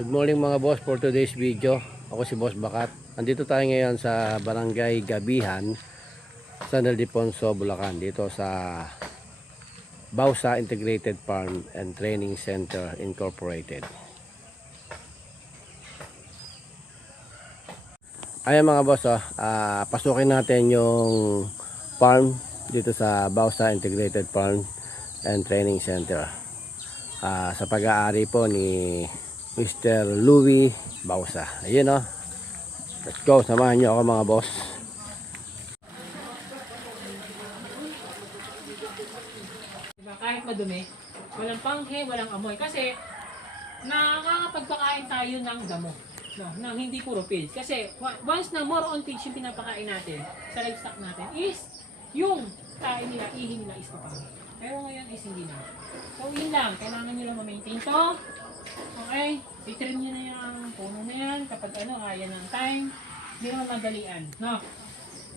Good morning mga boss, for today's video. Ako si Boss Bakat. Nandito tayo ngayon sa Barangay Gabihan, San Ildefonso, Bulacan. Dito sa Bausa Integrated Farm and Training Center Incorporated. Ayan mga boss, pasukin natin yung farm dito sa Bausa Integrated Farm and Training Center. Sa pag-aari po ni Mr. Louie Bausa. Ayun o. Let's go. Samahan nyo ako mga boss. Diba, kahit madumi, walang panghe, walang amoy. Kasi nakakapagpakain tayo ng damo. No, ng hindi puro pills. Kasi once na more on pills yung pinapakain natin sa livestock natin is yung kain nila, ihi nila is papanghe. Pero ngayon is hindi na. So yun lang, kailangan nyo lang ma-maintain to. Okay, i-trim nyo na yung puno na yan kapag kaya ng time. Hindi naman madalian, no?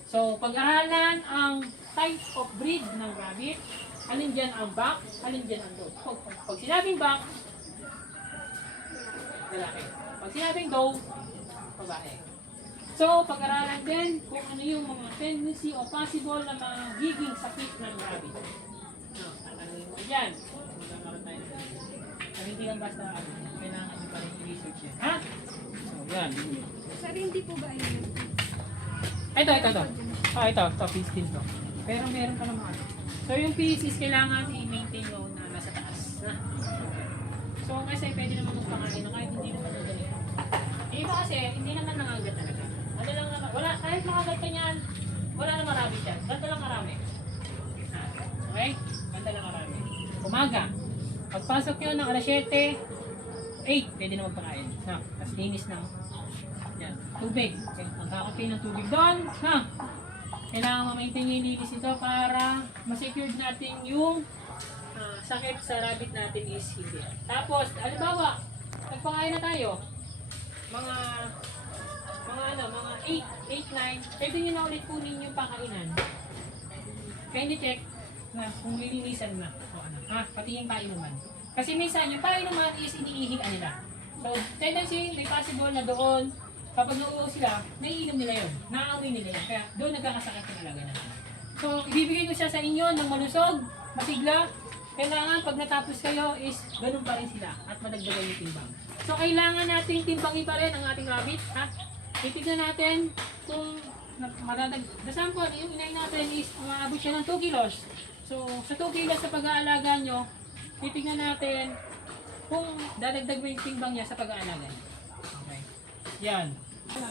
So, pag-aralan ang type of breed ng rabbit. Alin dyan ang back, alin dyan ang doe. Pag sinabing back, lalaki. Pag sinabing doe, babae. So, pag-aralan din kung ano yung mga tendency o possible na magiging sakit ng rabbit. No, tatanungin mo dyan. Magkakaroon tayo ng hindi lang basta kailangan nyo pa rin i-research yan. Ha? So, yan. Sir, hindi po ba yun? Ito. Ito, piece din to. Pero meron pa naman. So, yung piece is kailangan i-maintain mo na nasa taas. Ha? So, kasi pwede naman magpakain na kahit hindi naman nadali. Iba kasi, hindi naman nangagat talaga. Ano lang naman, wala, kahit makagat ka niyan, wala na marami dyan. Ganda lang marami. Ha? Okay? Ganda lang marami. Umaga. Pagpasok nyo ng alas 7, 8, pwede na magpakain. Na, tapos linis na. Yan. Tubig. Okay. Magkakape ng tubig doon. Ha? Kailangan ma-maintain yung linis nito para ma-secure natin yung sakit sa rabbit natin is hindi. Tapos, halimbawa, nagpakain na tayo. Mga 8, 9, pwede nyo na ulit kunin yung pakainan. Kindly check na kung lilinisan na. Pati yung painuman. Kasi minsan, yung painuman is iniihigan nila. So, tendency, may possible na doon, kapag nauuwi sila, naiinom nila yun. Naaamoy nila yun. Kaya doon nagkakasakit ng alaga natin. So, ibibigay ko siya sa inyo ng malusog, masigla. Kailangan pag natapos kayo is ganun pa rin sila at madagdagan yung timbang. So, kailangan natin timbangin pa rin ang ating rabbit. Titignan natin kung the sample, yung inay natin is umaabot siya ng 2 kilos. So, sa 2 kilos sa pag-aalaga nyo, titignan natin kung dadagdag mo yung timbang niya sa pag-aalaga niya. Okay. Yan.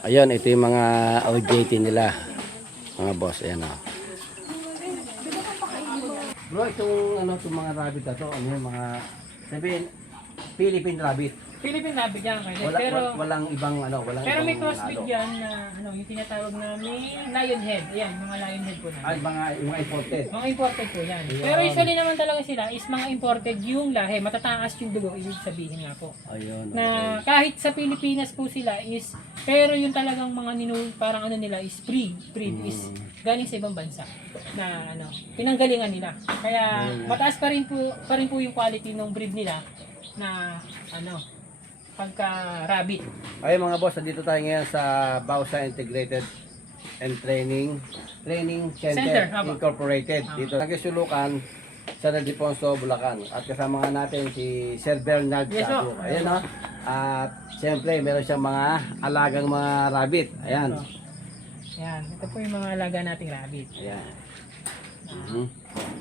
Ayun, ito yung mga OJT nila. Mga boss, ayan o. Bro, itong mga rabbit na to, ano yung mga, sabihin, Philippine rabbit. Philippine rabbit yan. Pero walang ibang walang pero may ibang crossbreed yan na yung tinatawag namin lion head. Ayan, mga lion head po Ay, namin. mga imported. Mga imported po yan. Ayun. Pero usually naman talaga sila is mga imported yung lahi. Matataas yung dugo, ibig sabihin nga po. Ayun. Na kahit sa Pilipinas po sila is, pero yung talagang mga parang nila is breed is galing sa ibang bansa na pinanggalingan nila. Kaya mataas pa rin po yung quality ng breed nila na pagka rabbit. Ayun mga boss, dito tayo ngayon sa Bausa Integrated and Training Center Incorporated. Dito nagkasulukan sa San Ildefonso, Bulacan. At kasama nga natin si Sir Bernard Yes, Sabo. Ayan o. At siyempre meron siyang mga alagang mga rabbit. Ayan. Yan, ito po yung mga alaga nating rabbit. Ayan.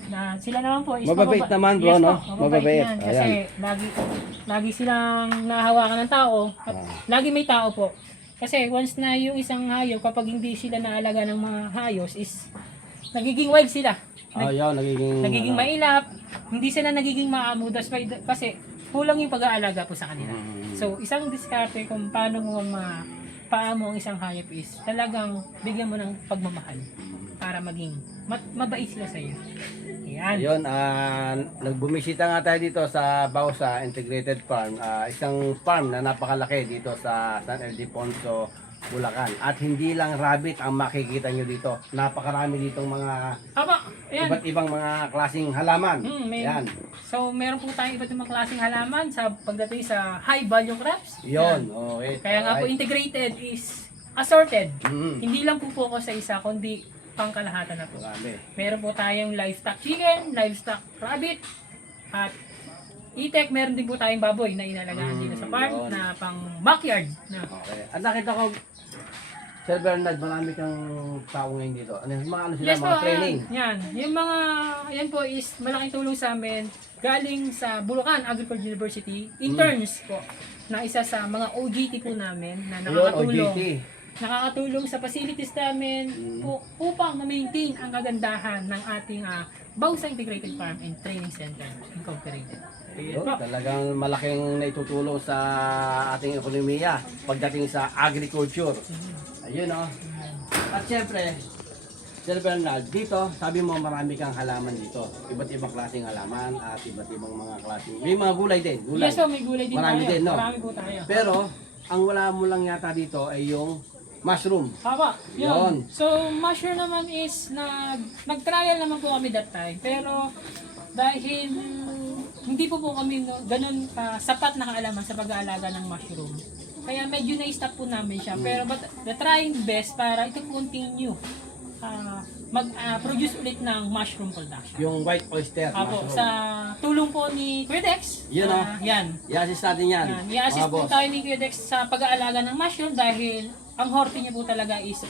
Na sila naman po is Mababait naman bro, yes, no? po, Mababait. yan. Kasi lagi silang nahahawakan ng tao at lagi may tao po. Kasi once na yung isang hayop, kapag hindi sila naalaga ng mga hayos is nagiging wild sila. Ayun, Nagiging mailap, hindi sila nagiging maamudas kasi kulang yung pag-aalaga po sa kanila. So isang diskarte kung paano mo paamo ang isang hayop is talagang bigyan mo ng pagmamahal para maging mabait sila sa iyo. Ayan. Ayun, nagbumisita nga tayo dito sa Bausa Integrated Farm. Isang farm na napakalaki dito sa San Ildefonso, Bulacan. At hindi lang rabbit ang makikita nyo dito. Napakarami ditong mga Aba, ayan. iba't ibang mga klaseng halaman. May, Yan. So, meron po tayong iba't ibang klaseng halaman sa pagdating sa high value crops. Yun. Yan. Okay. Kaya nga po integrated is assorted. Mm. Hindi lang po focus sa isa, kundi pangkalahatan na po. Marami. Meron po tayong livestock chicken, livestock rabbit, at itek, meron din po tayong baboy na inalagaan dito sa farm yun. na pang backyard. Na. Okay. At nakita ko, Sir Bernard, marami kang tao ngayon dito. Ano, mga ano sila, Yes po, mga training. ayan. Yan. Yung mga, yan po is malaking tulong sa amin galing sa Bulacan Agricultural University. Interns po na isa sa mga OJT po namin na Yun, nakakatulong. OJT. Nakakatulong sa facilities namin upang ma-maintain ang kagandahan ng ating Bausa Integrated Farm and Training Center Incorporated. Yun, talagang malaking naitutulong sa ating ekonomiya pagdating sa agriculture. Ayun o. At syempre, Sir Bernard, dito, sabi mo marami kang halaman dito. Iba't ibang klaseng halaman at iba't ibang mga klaseng... May mga gulay din. Gulay. Yes po, may gulay din Marami tayo. din, no? Marami po tayo. Pero, ang wala mo lang yata dito ay yung mushroom. Haba, Yun. yun. So, mushroom naman is nag-trial naman po kami that time. Pero, dahil hindi po kami ganun sapat na kaalaman sa pag-aalaga ng mushroom. Kaya medyo na-stop po namin siya. Pero but the trying best para ito continue mag-produce ulit ng mushroom production. Yung white oyster Apo, mushroom. sa tulong po ni Kuya Dex. Yun, oh. Yan. I-assist natin yan. Yan. I-assist mga po boss. tayo ni Kuya Dex sa pag-aalaga ng mushroom dahil ang horte niya po talaga is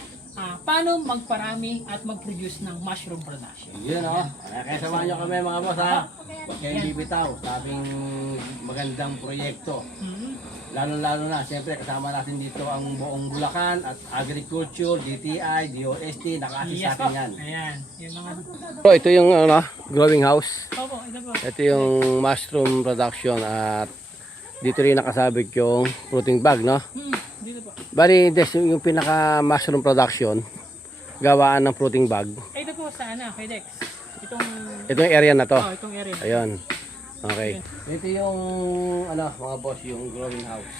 paano magparami at mag-produce ng mushroom production. Yun o. Kaya samahan nyo kami mga boss ha. Kaya hindi bitaw sa aming magandang proyekto. Lalo-lalo na, siyempre kasama natin dito ang buong Bulacan at Agriculture, DTI, DOST, naka-assist Yes sa po. atin yan. Ayan. Yung mga... So, ito yung growing house. Opo, ito po. Ito yung mushroom production at dito rin nakasabit yung fruiting bag, no? Dito po. Bali, Des, yung pinaka mushroom production, gawaan ng fruiting bag. Ito po sa Kuya Dex. Itong... Ito yung area na to. itong area. Ayun. Okay. Ito yung mga boss, yung growing house.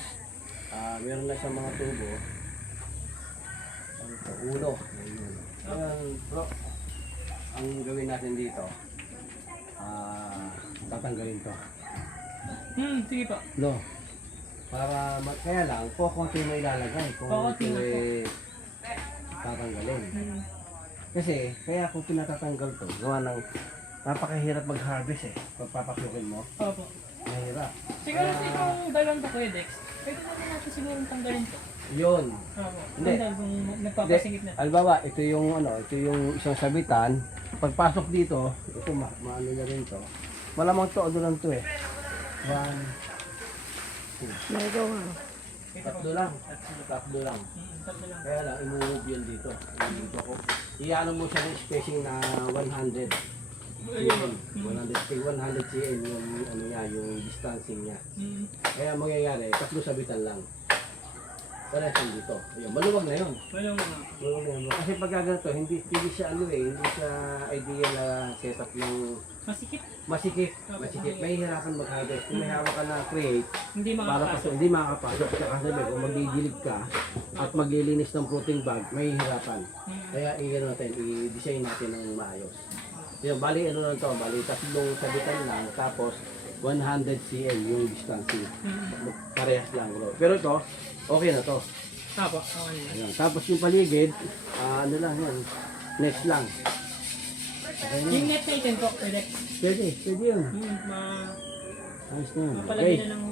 Meron na sa mga tubo. Sa ulo. Ayun. Bro, ang gawin natin dito, tatanggalin to. Sige po. No. Para kaya lang, konti mo ilalagay. Konti na po. Tatanggalin. Kasi, kaya kung pinatatanggal to, gawa ng napakahirap mag-harvest eh. Pagpapasukin mo, Opo. mahirap. Siguro sa itong dalawang to Kuya Dex, pwede natin natin siguro tanggalin to. Yun. Opo. Hindi. Tanggal kung nagpapasingit na. Albawa, ito yung isang sabitan. Pagpasok dito, ito maano na rin to. Malamang to, lang to eh. Tatlo lang. Tatlo lang. Tatlo lang. Kaya lang, i-move yun dito. Dito ako. Iano mo siya ng spacing na 100. Yun. 100 cm yung ano niya, yung distancing niya. Kaya mangyayari, tatlo sabitan lang. Parehas yan dito. Ayun, maluwag na yun. Walang mga. Maluwag na yun. Kasi pag ganito, hindi siya hindi siya ideal na setup ng Masikip. masikip. May hirapan mag-harvest. Kung may hawak ka na create, Hindi para makakapasok. kasi hindi makakapasok. Kaya sabi, kung magdidilig ka at maglilinis ng fruiting bag, may hirapan. Kaya i-design natin ng maayos. Yung bali bali tatlong sabitan lang, tapos 100 cm yung distancing. Parehas lang. Bro. Pero ito, okay na to. Opo. Okay. Ayan. Tapos yung paligid, ano lang yan, next lang. Okay na. Yung net natin po, Kuya Dex. Pwede yun. Yung Ayos na yun. mapalagay Okay. na ng